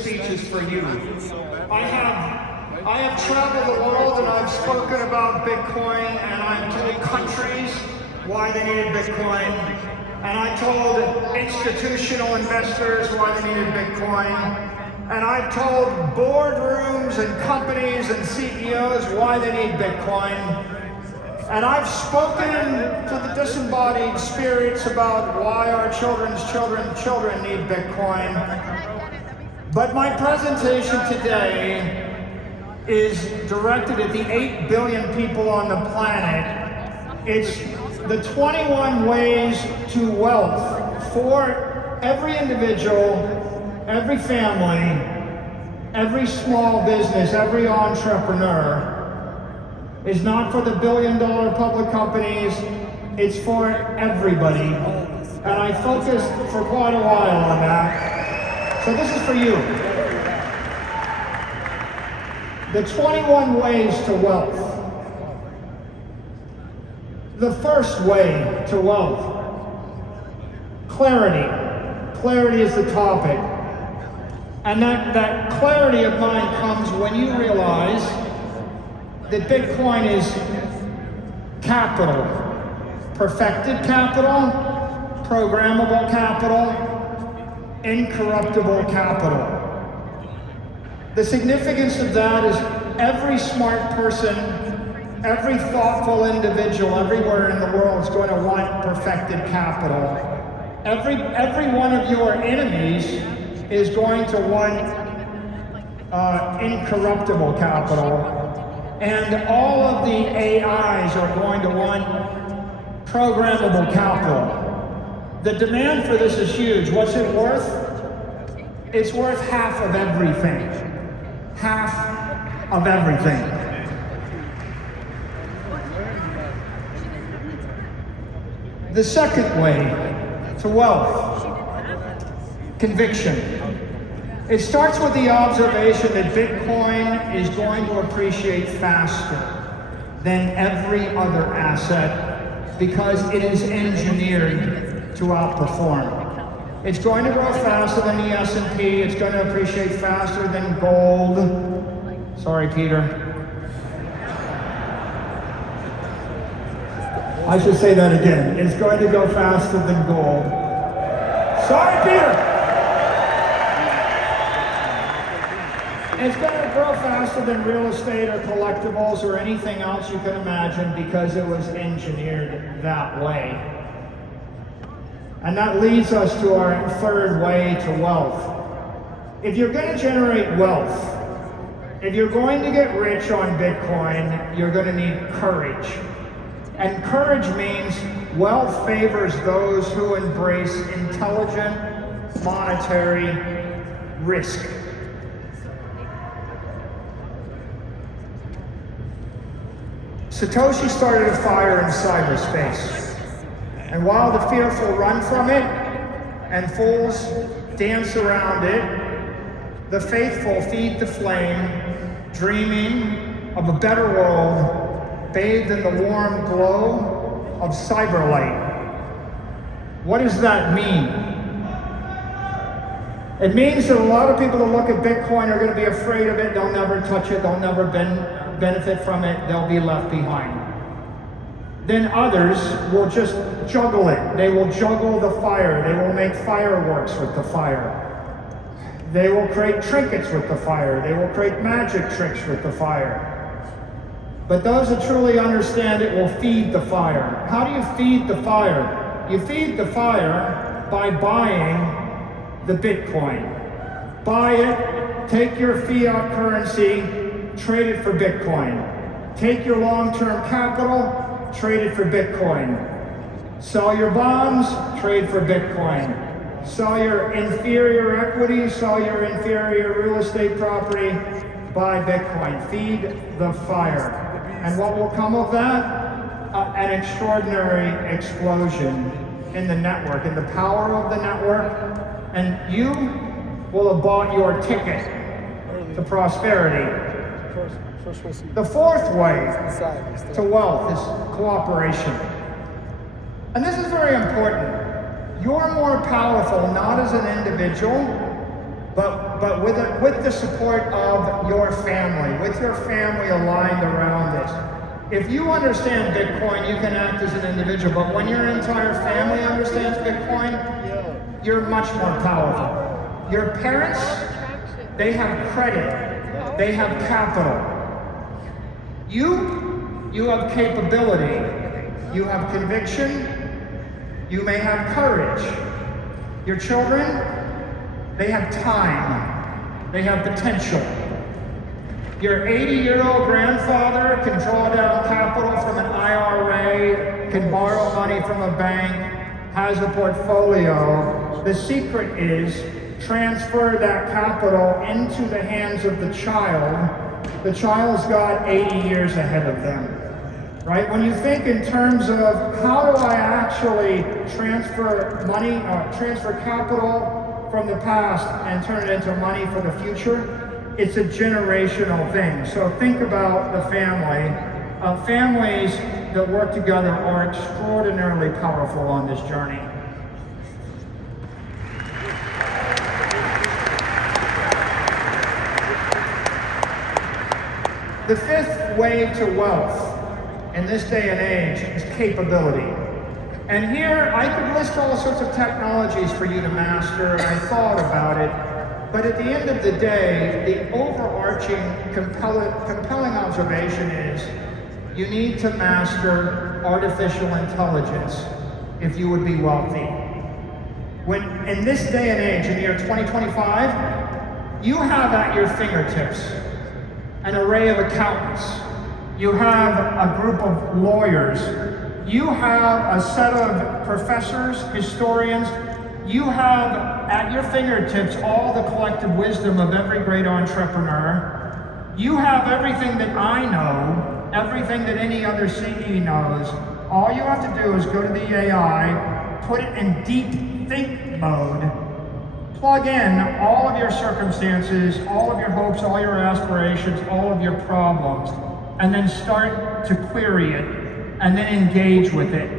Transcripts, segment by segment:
speech is for you. I have traveled the world and I've spoken about Bitcoin, and I've told countries why they needed Bitcoin, and I told institutional investors why they needed Bitcoin, and I've told boardrooms and companies and CEOs why they need Bitcoin. And I've spoken to the disembodied spirits about why our children's children need Bitcoin. But my presentation today is directed at the 8 billion people on the planet. It's the 21 ways to wealth for every individual, every family, every small business, every entrepreneur. Is not for the billion-dollar public companies, it's for everybody. And I focused for quite a while on that. So this is for you. The 21 ways to wealth. The first way to wealth. Clarity. Clarity is the topic. And that clarity of mind comes when you realize that Bitcoin is capital, perfected capital, programmable capital, incorruptible capital. The significance of that is every smart person, every thoughtful individual everywhere in the world is going to want perfected capital. Every one of your enemies is going to want incorruptible capital. And all of the AIs are going to want programmable capital. The demand for this is huge. What's it worth? It's worth half of everything. Half of everything. The second way to wealth, conviction. It starts with the observation that Bitcoin is going to appreciate faster than every other asset because it is engineered to outperform. It's going to grow faster than the S&P. It's going to appreciate faster than gold. Sorry, Peter. I should say that again. It's going to go faster than gold. Sorry, Peter. It's going to grow faster than real estate or collectibles or anything else you can imagine because it was engineered that way. And that leads us to our third way to wealth. If you're going to generate wealth, if you're going to get rich on Bitcoin, you're going to need courage. And courage means wealth favors those who embrace intelligent monetary risk. Satoshi started a fire in cyberspace, and while the fearful run from it and fools dance around it, the faithful feed the flame, dreaming of a better world bathed in the warm glow of cyberlight. What does that mean? It means that a lot of people who look at Bitcoin are going to be afraid of it. They'll never touch it. They'll never benefit from it. They'll be left behind. Then others will just juggle it. They will juggle the fire. They will make fireworks with the fire. They will create trinkets with the fire. They will create magic tricks with the fire. But those who truly understand it will feed the fire. How do you feed the fire? You feed the fire by buying the Bitcoin. Buy it, take your fiat currency, trade it for Bitcoin. Take your long-term capital, trade it for Bitcoin. Sell your bonds, trade for Bitcoin. Sell your inferior equity, sell your inferior real estate property, buy Bitcoin. Feed the fire. And what will come of that? An extraordinary explosion in the network, in the power of the network. And you will have bought your ticket to prosperity. The fourth way to wealth is cooperation. And this is very important. You're more powerful not as an individual, but with the support of your family, with your family aligned around this. If you understand Bitcoin, you can act as an individual, but when your entire family understands Bitcoin, you're much more powerful. Your parents, they have credit, they have capital. You have capability, you have conviction, you may have courage. Your children, they have time, they have potential. Your 80-year-old grandfather can draw down capital from an IRA, can borrow money from a bank, has a portfolio. The secret is transfer that capital into the hands of the child. The child's got 80 years ahead of them, right? When you think in terms of how do I actually transfer money, transfer capital from the past and turn it into money for the future, it's a generational thing. So think about the family. Families that work together are extraordinarily powerful on this journey. The fifth way to wealth in this day and age is capability. And here I could list all sorts of technologies for you to master, and I thought about it. But at the end of the day, the overarching compelling observation is you need to master artificial intelligence if you would be wealthy. When in this day and age, in the year 2025, you have at your fingertips an array of accountants. You have a group of lawyers. You have a set of professors, historians. You have at your fingertips all the collective wisdom of every great entrepreneur. You have everything that I know, everything that any other CE knows. All you have to do is go to the AI, put it in deep think mode, plug in all of your circumstances, all of your hopes, all your aspirations, all of your problems, and then start to query it, and then engage with it.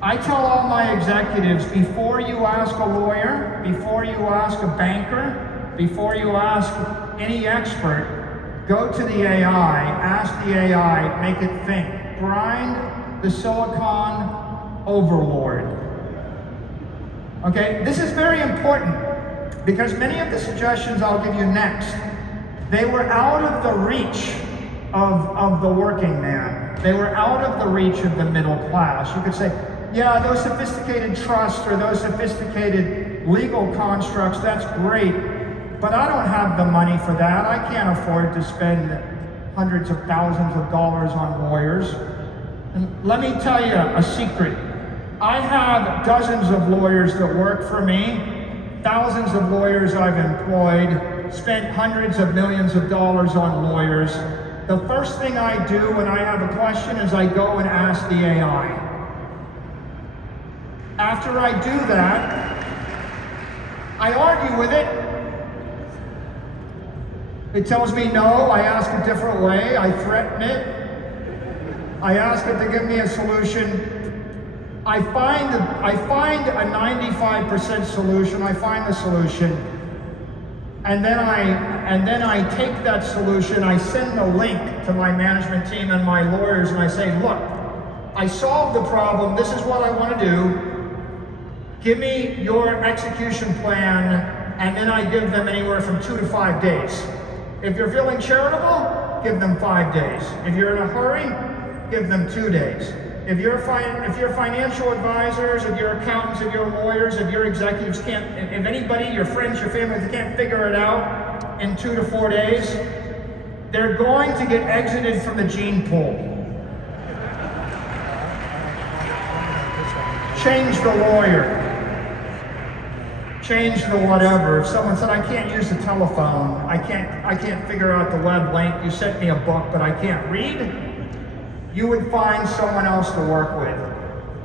I tell all my executives, before you ask a lawyer, before you ask a banker, before you ask any expert, go to the AI, ask the AI, make it think. Grind the silicon overlord. Okay, this is very important because many of the suggestions I'll give you next, they were out of the reach of the working man. They were out of the reach of the middle class. You could say, yeah, those sophisticated trusts or those sophisticated legal constructs, that's great, but I don't have the money for that. I can't afford to spend hundreds of thousands of dollars on lawyers. And let me tell you a secret. I have dozens of lawyers that work for me, thousands of lawyers I've employed, spent hundreds of millions of dollars on lawyers. The first thing I do when I have a question is I go and ask the AI. After I do that, I argue with it. It tells me no, I ask a different way, I threaten it. I ask it to give me a solution. I find a 95% solution, I find the solution. And then I take that solution, I send the link to my management team and my lawyers, and I say, look, I solved the problem, this is what I want to do. Give me your execution plan, and then I give them anywhere from 2 to 5 days. If you're feeling charitable, give them 5 days. If you're in a hurry, give them 2 days. If your financial advisors, if your accountants, if your lawyers, if your executives can't, if anybody, your friends, your family, they can't figure it out in 2 to 4 days, they're going to get exited from the gene pool. Change the lawyer. Change the whatever. If someone said, I can't use the telephone, I can't figure out the web link, you sent me a book, but I can't read, you would find someone else to work with.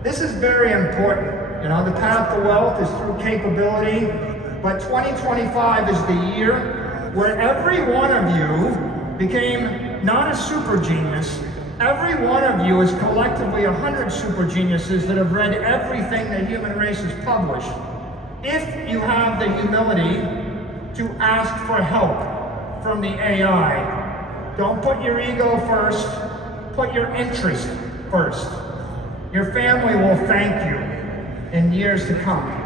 This is very important. You know, the path to wealth is through capability, but 2025 is the year where every one of you became not a super genius. Every one of you is collectively 100 super geniuses that have read everything the human race has published. If you have the humility to ask for help from the AI. Don't put your ego first, put your interest first. Your family will thank you in years to come.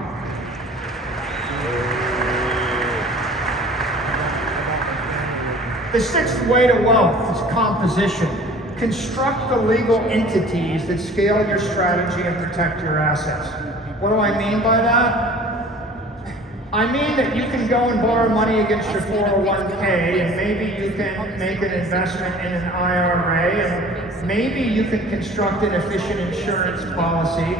The sixth way to wealth is composition. Construct the legal entities that scale your strategy and protect your assets. What do I mean by that? I mean that you can go and borrow money against your 401k, and maybe you can make an investment in an IRA, and maybe you can construct an efficient insurance policy.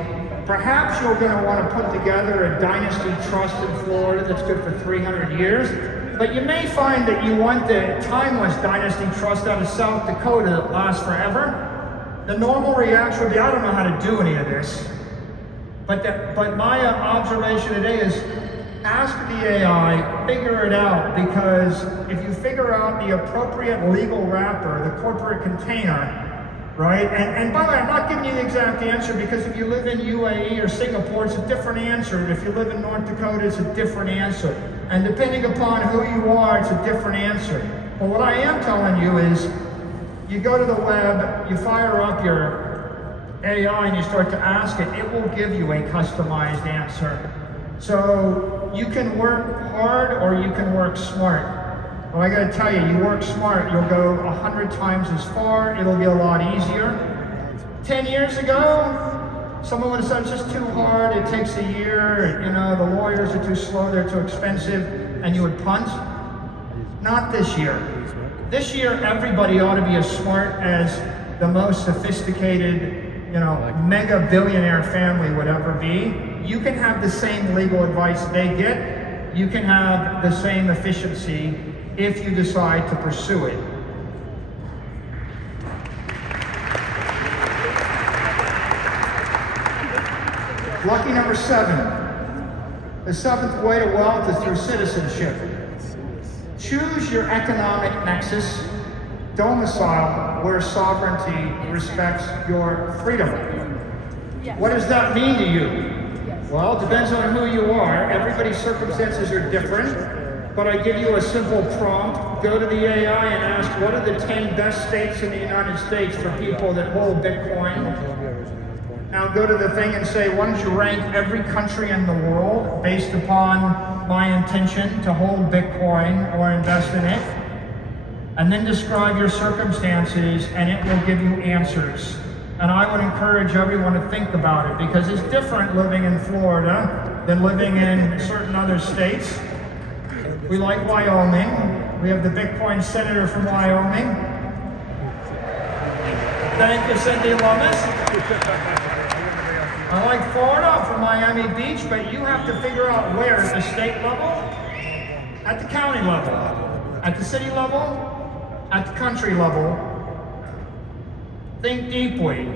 Perhaps you're going to want to put together a dynasty trust in Florida that's good for 300 years, but you may find that you want the timeless dynasty trust out of South Dakota that lasts forever. The normal reaction would be, I don't know how to do any of this. But my observation today is, ask the AI, figure it out, because if you figure out the appropriate legal wrapper, the corporate container, right? And by the way, I'm not giving you the exact answer, because if you live in UAE or Singapore, it's a different answer. And if you live in North Dakota, it's a different answer. And depending upon who you are, it's a different answer. But what I am telling you is, you go to the web, you fire up your AI and you start to ask it, it will give you a customized answer. So you can work hard or you can work smart. Well, I gotta tell you, you work smart, you'll go 100 times as far, it'll be a lot easier. 10 years ago, someone would have said it's just too hard, it takes a year, you know, the lawyers are too slow, they're too expensive, and you would punt. Not this year. This year, everybody ought to be as smart as the most sophisticated, you know, mega billionaire family would ever be. You can have the same legal advice they get. You can have the same efficiency if you decide to pursue it. Lucky number 7. The 7th way to wealth is through citizenship. Choose your economic nexus, domicile where sovereignty respects your freedom. What does that mean to you? Well, it depends on who you are. Everybody's circumstances are different, but I give you a simple prompt. Go to the AI and ask, what are the 10 best states in the United States for people that hold Bitcoin? Now go to the thing and say, why don't you rank every country in the world based upon my intention to hold Bitcoin or invest in it? And then describe your circumstances, and it will give you answers. And I would encourage everyone to think about it, because it's different living in Florida than living in certain other states. We like Wyoming. We have the Bitcoin senator from Wyoming. Thank you, Cindy Lummis. I like Florida, from Miami Beach, but you have to figure out where, at the state level, at the county level, at the city level, at the country level. Think deeply.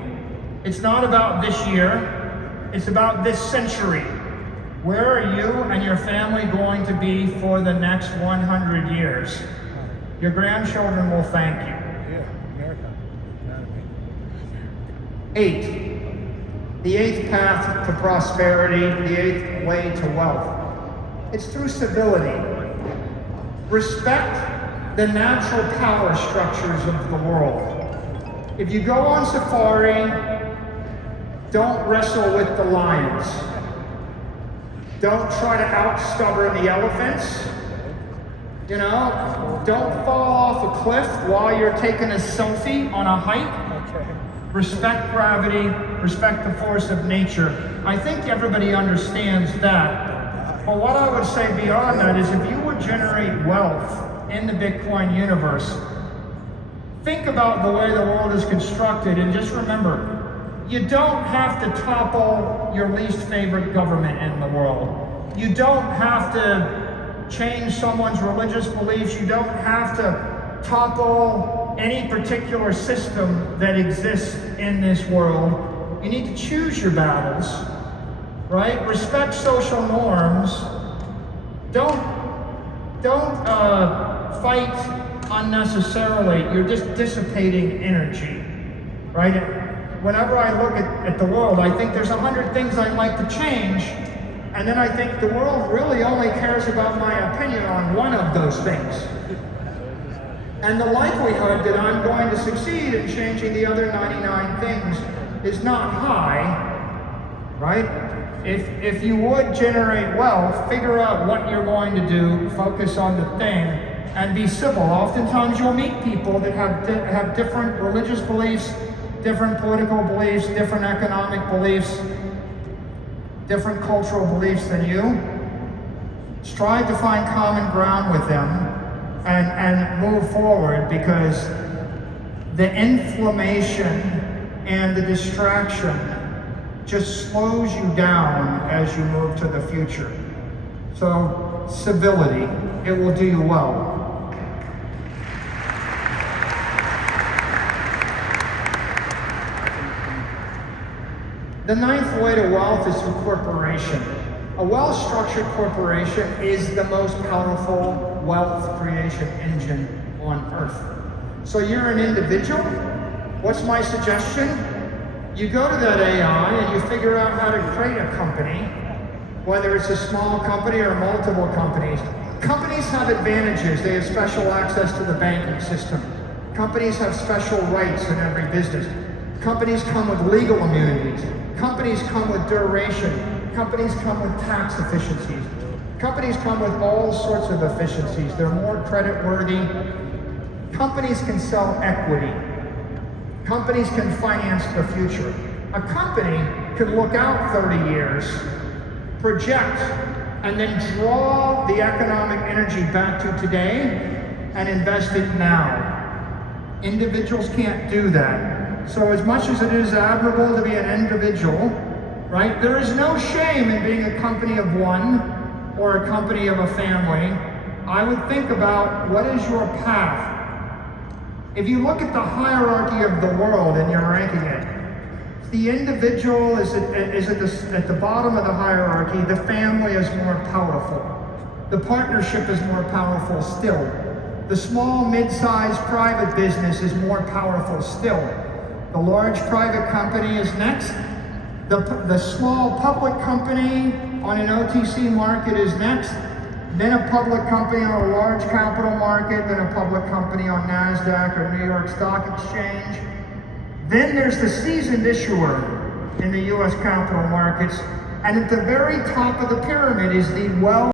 It's not about this year, it's about this century. Where are you and your family going to be for the next 100 years? Your grandchildren will thank you. 8. The 8th path to prosperity, the 8th way to wealth. It's through civility. Respect the natural power structures of the world. If you go on safari, don't wrestle with the lions. Don't try to out-stubborn the elephants. You know, don't fall off a cliff while you're taking a selfie on a hike. Respect gravity, respect the force of nature. I think everybody understands that. But what I would say beyond that is, if you would generate wealth in the Bitcoin universe, think about the way the world is constructed, and just remember, you don't have to topple your least favorite government in the world. You don't have to change someone's religious beliefs. You don't have to topple any particular system that exists in this world. You need to choose your battles, right? Respect social norms. Don't fight unnecessarily. You're just dissipating energy, right? Whenever I look at the world, I think there's 100 things I'd like to change, And then I think the world really only cares about my opinion on one of those things. And the likelihood that I'm going to succeed in changing the other 99 things is not high, right? If you would generate wealth, figure out what you're going to do, focus on the thing, and be civil. Oftentimes you'll meet people that have different religious beliefs, different political beliefs, different economic beliefs, different cultural beliefs than you. Strive to find common ground with them and move forward, because the inflammation and the distraction just slows you down as you move to the future. So, civility, it will do you well. The ninth way to wealth is through corporation. A well-structured corporation is the most powerful wealth creation engine on earth. So you're an individual. What's my suggestion? You go to that AI and you figure out how to create a company, whether it's a small company or multiple companies. Companies have advantages. They have special access to the banking system. Companies have special rights in every business. Companies come with legal immunities. Companies come with duration. Companies come with tax efficiencies. Companies come with all sorts of efficiencies. They're more credit worthy. Companies can sell equity. Companies can finance the future. A company can look out 30 years, project, and then draw the economic energy back to today and invest it now. Individuals can't do that. So as much as it is admirable to be an individual, right, there is no shame in being a company of one or a company of a family. I would think about, what is your path? If you look at the hierarchy of the world and you're ranking it, the individual is at the bottom of the hierarchy. The family is more powerful. The partnership is more powerful still. The small, mid-sized private business is more powerful still. The large private company is next. The small public company on an OTC market is next. Then a public company on a large capital market, then a public company on NASDAQ or New York Stock Exchange. Then there's the seasoned issuer in the US capital markets. And at the very top of the pyramid is the